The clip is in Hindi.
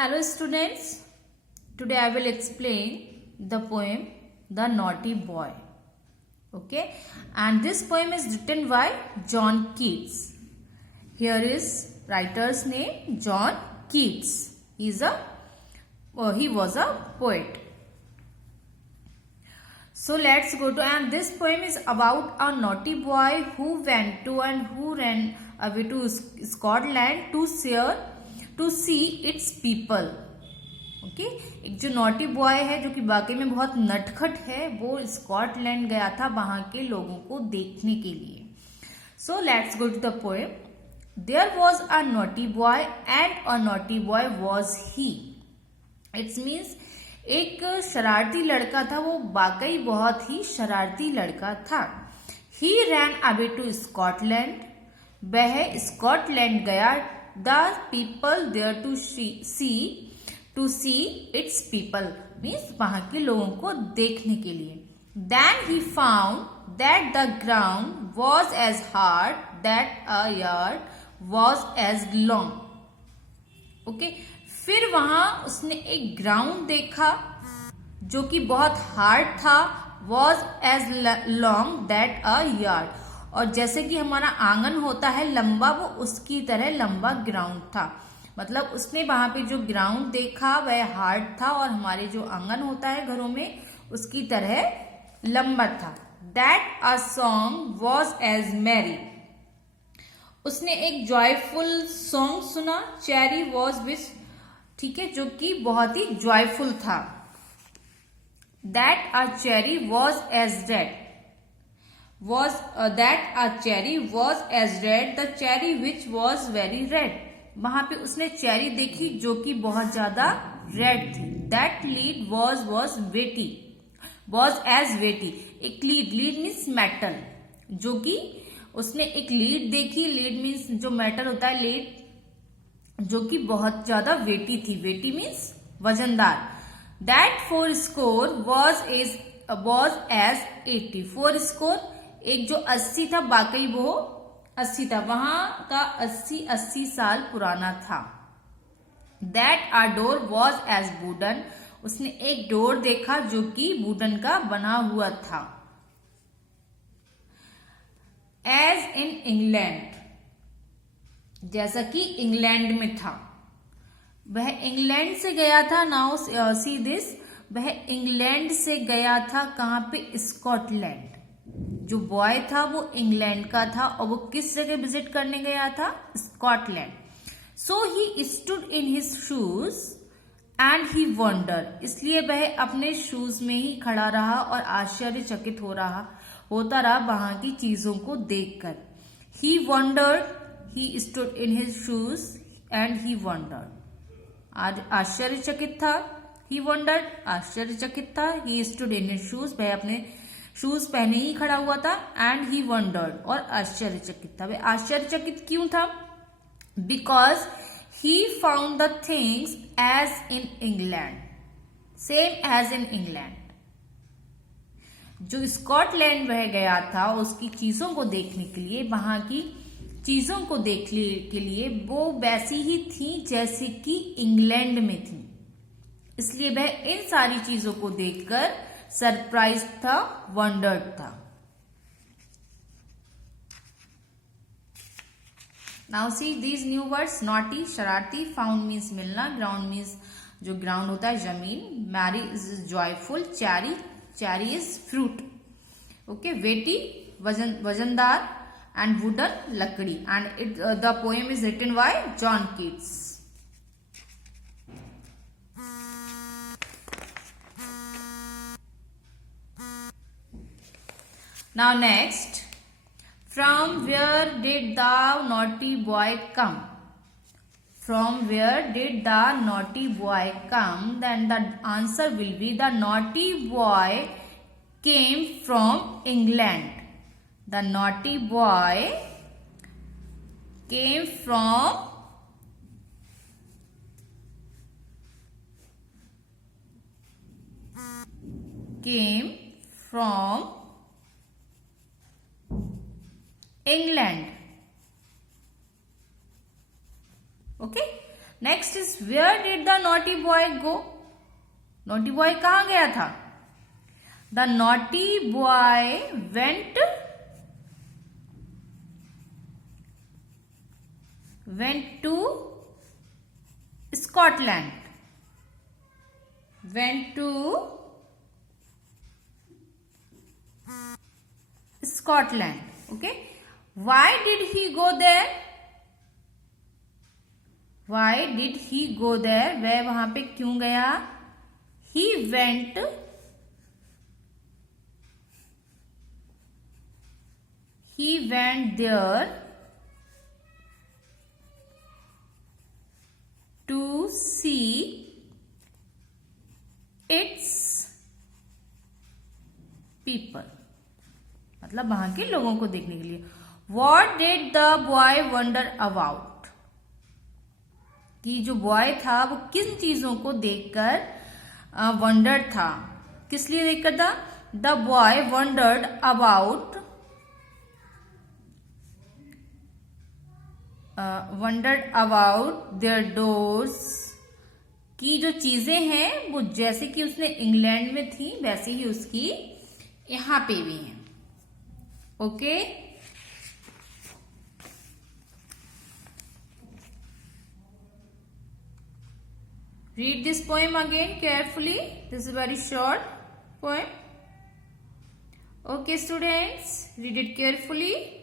Hello students, today I will explain the poem The Naughty Boy. Okay, and this poem is written by John Keats. Here is writer's name John Keats. He was a poet. So let's go to, and this poem is about a naughty boy who went to and who ran away to Scotland to see its people. Okay एक जो नॉटी बॉय है जो कि वाकई में बहुत नटखट है, वो स्कॉटलैंड गया था वहां के लोगों को देखने के लिए. So let's go to the poem. There was a naughty boy and a naughty boy was he. It's means एक शरारती लड़का था, वो वाकई बहुत ही शरारती लड़का था. He ran away to Scotland. वह स्कॉटलैंड गया. The people there to see it's people means वहां के लोगों को देखने के लिए. Then he found that the ground was as hard that a yard was as long. Okay, फिर वहां उसने एक ग्राउंड देखा जो कि बहुत हार्ड था. Was as long that a yard. और जैसे कि हमारा आंगन होता है लंबा, वो उसकी तरह लंबा ग्राउंड था. मतलब उसने वहां पे जो ग्राउंड देखा वह हार्ड था और हमारे जो आंगन होता है घरों में उसकी तरह लंबा था. That a song was as merry. उसने एक जॉयफुल सॉन्ग सुना. चेरी वॉज विच, ठीक है, जो कि बहुत ही जॉयफुल था. That a cherry was as red. That a cherry was as red the cherry which was very red. वहां पे उसने चेरी देखी जो कि बहुत ज्यादा रेड थी. That lead was weighty. Was as weighty. एक लीड मीन्स मेटल, जो कि उसने एक लीड देखी. लीड मीन्स जो मेटल होता है, लीड, जो कि बहुत ज्यादा वेटी थी. वेटी मीन्स वजनदार. That 4 was as 80. 4 एक जो 80 था, वाकई वो 80 था. वहां का 80 साल पुराना था. That a door was as wooden. उसने एक डोर देखा जो कि वुडन का बना हुआ था. एज इन इंग्लैंड, जैसा कि इंग्लैंड में था. वह इंग्लैंड से गया था. नाउ सी दिस, वह इंग्लैंड से गया था. कहां पे? स्कॉटलैंड. जो बॉय था वो इंग्लैंड का था और वो किस जगह विजिट करने गया था? Scotland. So he stood in his shoes and he wonder. इसलिए वह अपने शूज में ही खड़ा रहा और आश्चर्यचकित होता रहा वहां की चीजों को देखकर. He wondered. He stood in his shoes and he wondered. आज आश्चर्यचकित था. ही वंडर्ड, आश्चर्यचकित था. He stood in his shoes, वह अपने शूज पहने ही खड़ा हुआ था. एंड ही वंडर्ड, और आश्चर्यचकित था. वह आश्चर्यचकित क्यों था? Because he found the things as in England, same as in England. जो स्कॉटलैंड वह गया था उसकी चीजों को देखने के लिए, वहां की चीजों को देखने के लिए वो वैसी ही थी जैसे कि इंग्लैंड में थी. इसलिए वह इन सारी चीजों को देखकर सरप्राइज था, वंडर्ड था. Now see these new words. Naughty शरारती. फाउंड मीन्स मिलना. ग्राउंड मीन्स जो ग्राउंड होता है जमीन. Mary is joyful. Cherry is fruit. Okay. Weighty वजनदार. एंड वुडन लकड़ी. And the poem is written by John Keats. Now next, from where did the naughty boy come? From where did the naughty boy come? Then the answer will be the naughty boy came from England. The naughty boy came from England. Okay, next is where did the naughty boy go? Naughty boy कहाँ गया था? The naughty boy went to Scotland. Went to Scotland. Okay. Why did he go there? Why did he go there? वह वहां पे क्यों गया? He went there to see its people. मतलब वहां के लोगों को देखने के लिए. What did the boy wonder about? कि जो बॉय था वो किन चीजों को देखकर वंडर्ड था. किस लिए देखकर था? The boy wandered about their doors. की जो चीजें हैं वो जैसे कि उसने इंग्लैंड में थी वैसे ही उसकी यहां पे भी हैं. Okay. Read this poem again carefully. This is a very short poem. Okay, students, read it carefully.